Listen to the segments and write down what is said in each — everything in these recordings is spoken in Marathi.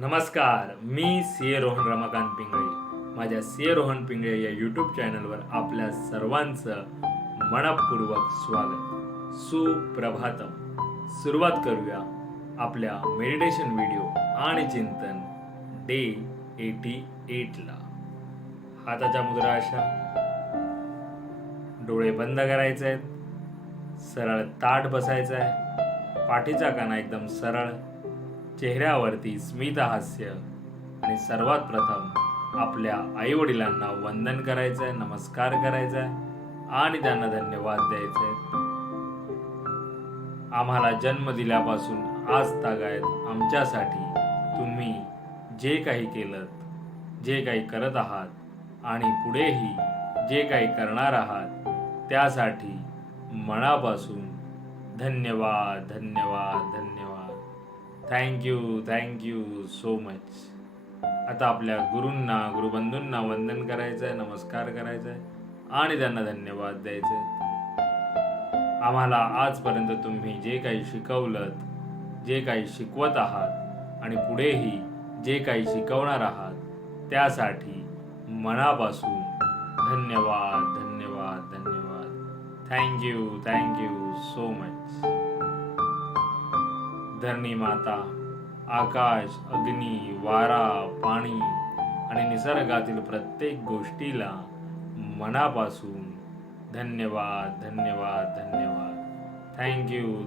नमस्कार, मी सी रोहन रमाकांत पिंगळे. माझ्या सी रोहन पिंगळे या यूट्यूब चॅनलवर आपल्या सर्वांचं मनपूर्वक स्वागत. सुप्रभातम. सुरुवात करूया आपल्या मेडिटेशन व्हिडिओ आणि चिंतन डे 88 ला. हाताच्या मुद्रा अशा, डोळे बंद करायचे आहेत, सरळ ताठ बसायचं आहे, पाठीचा काना एकदम सरळ, चेहऱ्यावरती स्मित हास्य आणि सर्वात प्रथम आपल्या आई वडिलांना वंदन करायचं आहे, नमस्कार करायचा आहे आणि त्यांना धन्यवाद द्यायचे आहेत. आम्हाला जन्म दिल्यापासून आज तागायत आमच्यासाठी तुम्ही जे काही केलं, जे काही करत आहात आणि पुढेही जे काही करणार आहात त्यासाठी मनापासून धन्यवाद धन्यवाद धन्यवाद. Thank you so much. आता आपल्या गुरूंना, गुरुबंधूंना वंदन करायचं आहे, नमस्कार करायचा आहे आणि त्यांना धन्यवाद द्यायचे आहेत. आम्हाला आजपर्यंत तुम्ही जे काही शिकवलं, जे काही शिकवत आहात आणि पुढेही जे काही शिकवणार आहात त्यासाठी मनापासून धन्यवाद धन्यवाद धन्यवाद. Thank you so much. धरणी माता, आकाश, अग्नी, वारा, पाणी आणि निसर्गातील प्रत्येक गोष्टीला मनापासून धन्यवाद धन्यवाद धन्यवाद.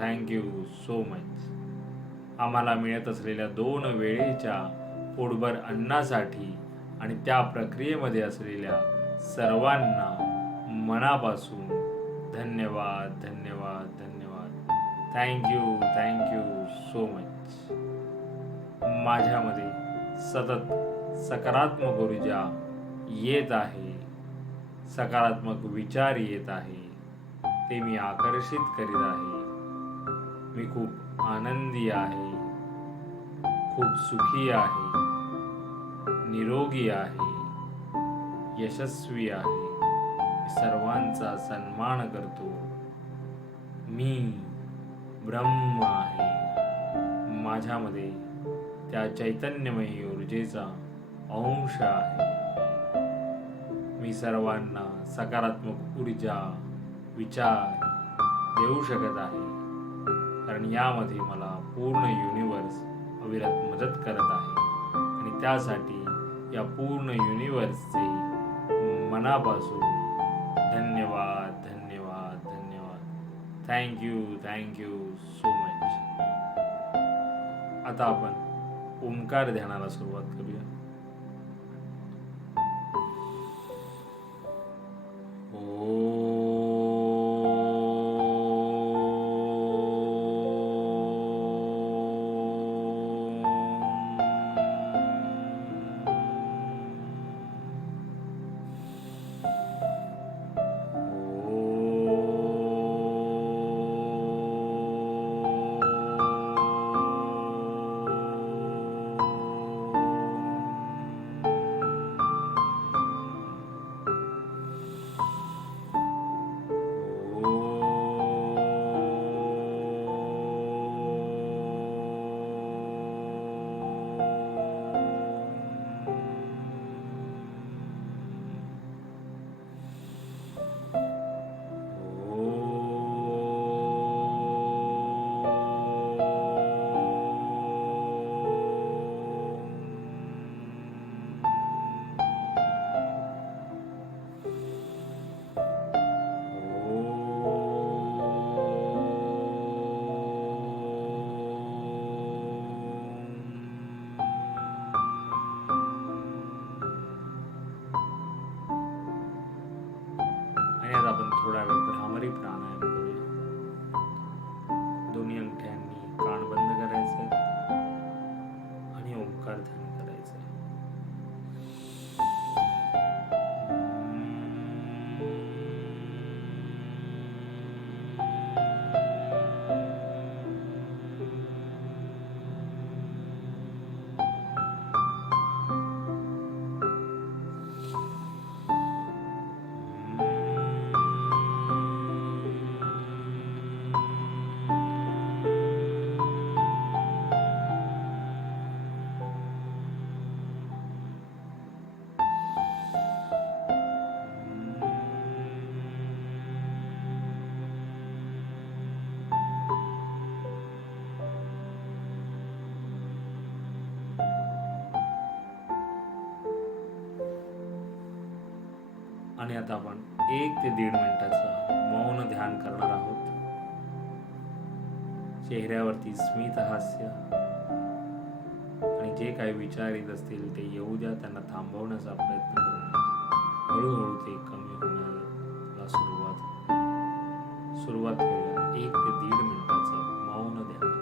Thank you so much. आम्हाला मिळत असलेल्या 2 वेळेच्या पोटभर अन्नासाठी आणि त्या प्रक्रियेमध्ये असलेल्या सर्वांना मनापासून धन्यवाद धन्यवाद धन्यवाद. Thank you so much. माझ्यामध्ये सतत सकारात्मक ऊर्जा येत आहे, सकारात्मक विचार येत आहे, ते मी आकर्षित करीत आहे. मी खूप आनंदी आहे, खूप सुखी आहे, निरोगी आहे, यशस्वी आहे. मी सर्वांचा सन्मान करतो. मी ब्रह्म आहे. माझ्यामध्ये त्या चैतन्यमयी ऊर्जेचा अंश आहे. मी सर्वांना सकारात्मक ऊर्जा, विचार देऊ शकत आहे, कारण यामध्ये मला पूर्ण युनिवर्स अविरत मदत करत आहे आणि त्यासाठी या पूर्ण युनिवर्सचे मनापासून धन्यवाद धन्यवाद धन्यवाद. Thank you so much. आता आपण ओंकार ध्यानाला सुरुवात करूया. आपण थोडा वेळ भ्रामरी प्राणायाम करूया. दोन्ही अंगठ्यांनी कान बंद करायचे आणि ओंकार ध्यान करायचे. आणि आता आपण 1 ते 1.5 मिनिटाचं मौन ध्यान करणार आहोत. चेहऱ्यावरती स्मित हास्य आणि जे काही विचार येत असतील ते येऊ द्या, त्यांना थांबवण्याचा प्रयत्न करू. हळूहळू ते कमी होण्याला सुरुवात करूया. 1 ते 1.5 मिनिटाचं मौन ध्यान.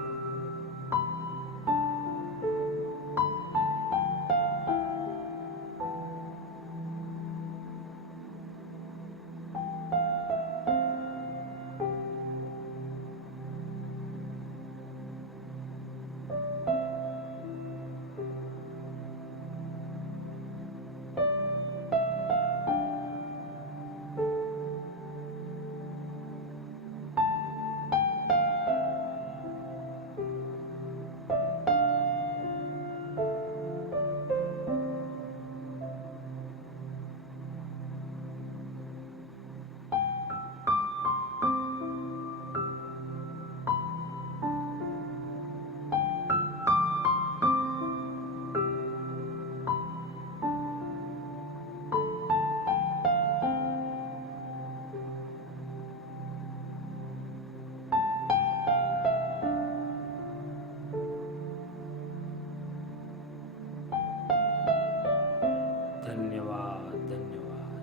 धन्यवाद धन्यवाद धन्यवाद.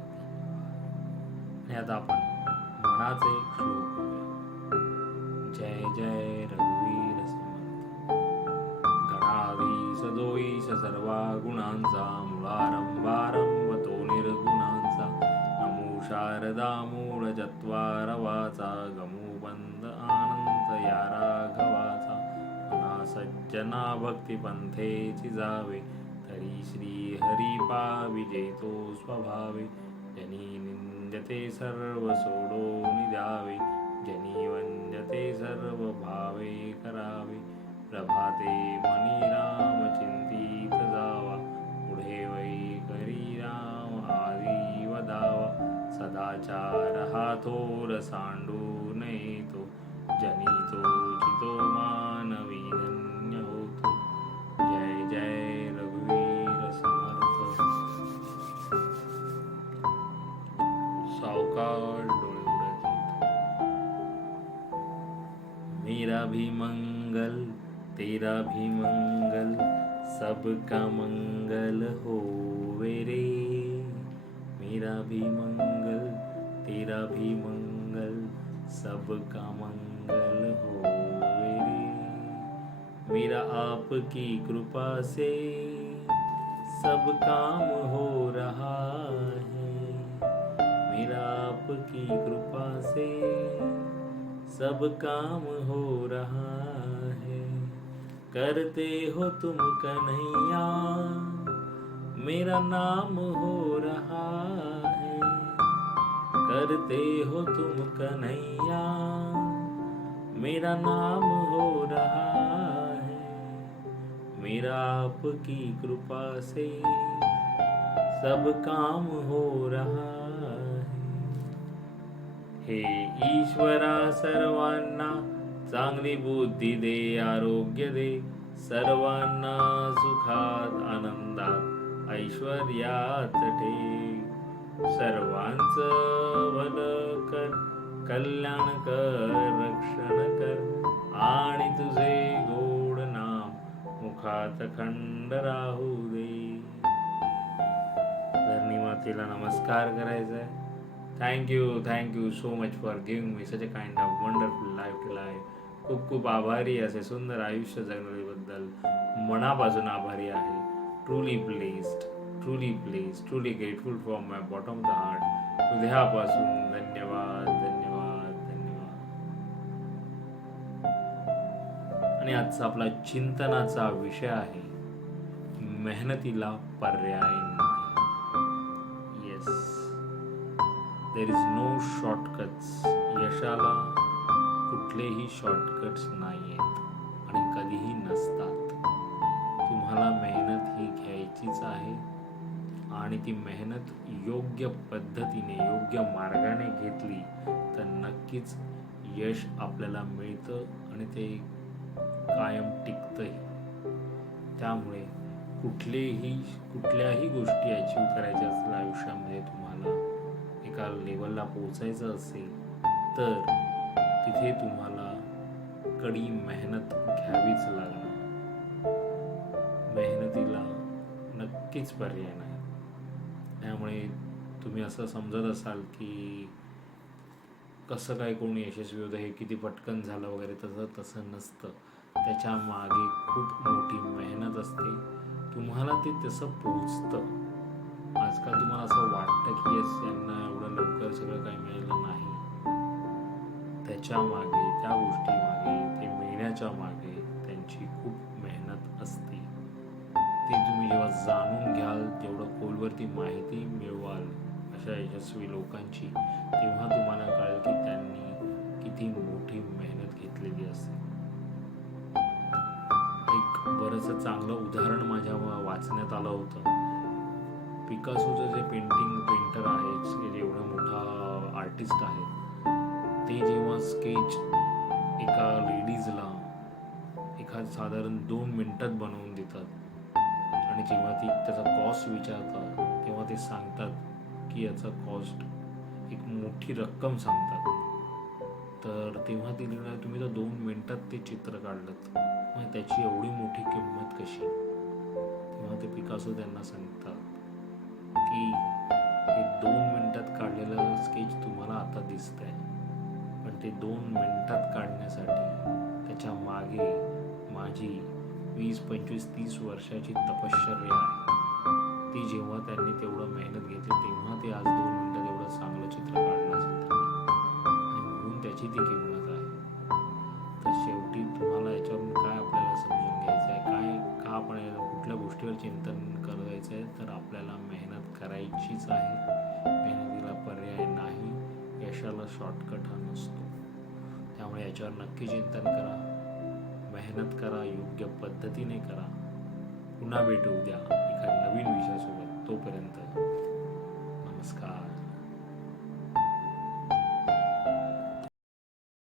आणि आता आपण मनाचे एक श्लोक करूया. जय जय रघुवीर समर्थ. गणाधीश दोईश सर्वा गुणांचा, मुळारंभारंभ तो निर्गुणांचा. नमो शारदा मूळ जत्वार वाचा, गमू बंद आनंद या राघवाचा. मना सज्जना भक्ती पंथेची जावे, तरी श्री हरी पाविजेतो स्वभावे. जनी निंद्यते सर्व सोडून द्यावे, जनी वंद्यते सर्व भावे करावे. प्रभाते मनी राम चिंतित जावा, पुढे वै करी राम आदी वदावा. सदाचार हा थोर सांडू नये तो, जनी तो चितो मानवी धन्य होतो. जय जय रघुवीर समर्थ. सावकाश डोळे उघडायचे. मेरा भी मंगल तेरा भी मंगल, सबका मंगल होवे रे. मेरा भी मंगल तेरा भी मंगल, सबका मंगल होवे रे. मेरा आपकी कृपा से सब काम हो रहा है. मेरा आपकी कृपा से सब काम हो रहा है. करते हो तुम कन्हैया, मेरा नाम हो रहा है. करते हो तुम कन्हैया, मेरा नाम हो रहा है. मेरा आपकी कृपा से सब काम हो रहा है. हे ईश्वरा सर्वांना चांगली बुद्धी दे, आरोग्य दे. सर्वांना सुखात आनंदात ऐश्वर्यात ठेव. सर्वांचं भलं कर, कल्याण कर, रक्षण कर. आणि तुझे गोड नाम मुखात खंड राहू दे. धरणी मातेला नमस्कार करायचा आहे. Thank you so much for giving me such a kind of wonderful life to life. खूप खूप आभारी असे सुंदर आयुष्य जगण्याबद्दल मनापासून आभारी आहे. Truly blessed, truly grateful from my bottom of the heart. हृदयापासून धन्यवाद धन्यवाद धन्यवाद. आणि आजचा आपला चिंतनाचा विषय आहे मेहनतीला पर्याय नाही. Yes, there is no shortcuts. यशाला कुठलेही शॉर्टकट्स नाही आहेत आणि कधीही नसतात. तुम्हाला मेहनत ही घ्यायचीच आहे आणि ती मेहनत योग्य पद्धतीने योग्य मार्गाने घेतली तर नक्कीच यश आपल्याला मिळतं आणि ते कायम टिकतंही. त्यामुळे कुठल्याही गोष्टी अचीव करायच्या असतील आयुष्यामध्ये तुम्हाला एका लेवलला पोचायचं असेल तर तिथे तुम्हाला कडी मेहनत घ्यावीच लागणार. मेहनतीला नक्कीच पर्याय नाही. त्यामुळे तुम्ही असं समजत असाल की कसं काय कोण यशस्वी होतं, हे किती पटकन झालं वगैरे, तसं नसतं. त्याच्या मागे खूप मोठी मेहनत असते. तुम्हाला ते तसं पोचतं. आजकाल तुम्हाला असं वाटतं की येस यांना एवढं लवकर सगळं काही मिळालं नाही. त्याच्या मागे, त्या गोष्टी मागे, ते मिळण्याच्या मागे त्यांची खूप मेहनत असते. ते तुम्ही जेव्हा जाणून घ्याल, जेवढं खोलवरती माहिती मिळवाल अशा यशस्वी लोकांची, तेव्हा तुम्हाला कळेल की त्यांनी किती मोठी मेहनत घेतलेली असते. एक बरंच चांगलं उदाहरण माझ्या वाचण्यात आलं होतं. पिकासोचं जे पेंटर आहे, जे एवढा मोठा आर्टिस्ट आहे, ते जेव्हा स्केच एका लेडीजला साधारण 2 मिनिटात बनवून देतात आणि जेव्हा ती त्याचा कॉस्ट विचारतात तेव्हा ते सांगतात की याचा कॉस्ट एक मोठी रक्कम सांगतात. तर तेव्हा ती लिहिणार, तुम्ही तर 2 मिनिटात ते चित्र काढलं, मग त्याची एवढी मोठी किंमत कशी? तेव्हा ते पिकासो त्यांना सांगतात की हे 2 मिनिटात काढलेलं स्केच तुम्हाला आता दिसतंय, पण ते 2 मिनिटात काढण्यासाठी त्याच्या मागे माझी 20, 25, 30 वर्षाची तपश्चर्या आहे. ती जेव्हा त्यांनी तेवढं मेहनत घेतली तेव्हा ते आज 2 मिनिटात एवढं चांगलं चित्र काढलं असेल त्यांनी, आणि म्हणून त्याची ती किंमत आहे. तर शेवटी तुम्हाला याच्यावरून काय आपल्याला समजून घ्यायचं आहे, काय का आपण कुठल्या गोष्टीवर चिंतन करायचं आहे, तर आपल्याला मेहनत करायचीच आहे. मेहनतीला पर्याय नाही. यशाला शॉर्टकट हा नसतो. त्यामुळे याच्यावर नक्की चिंतन करा, मेहनत करा, योग्य पद्धतीने करा. पुन्हा भेटू उद्या एका नवीन विषयासोबत. तोपर्यंत नमस्कार.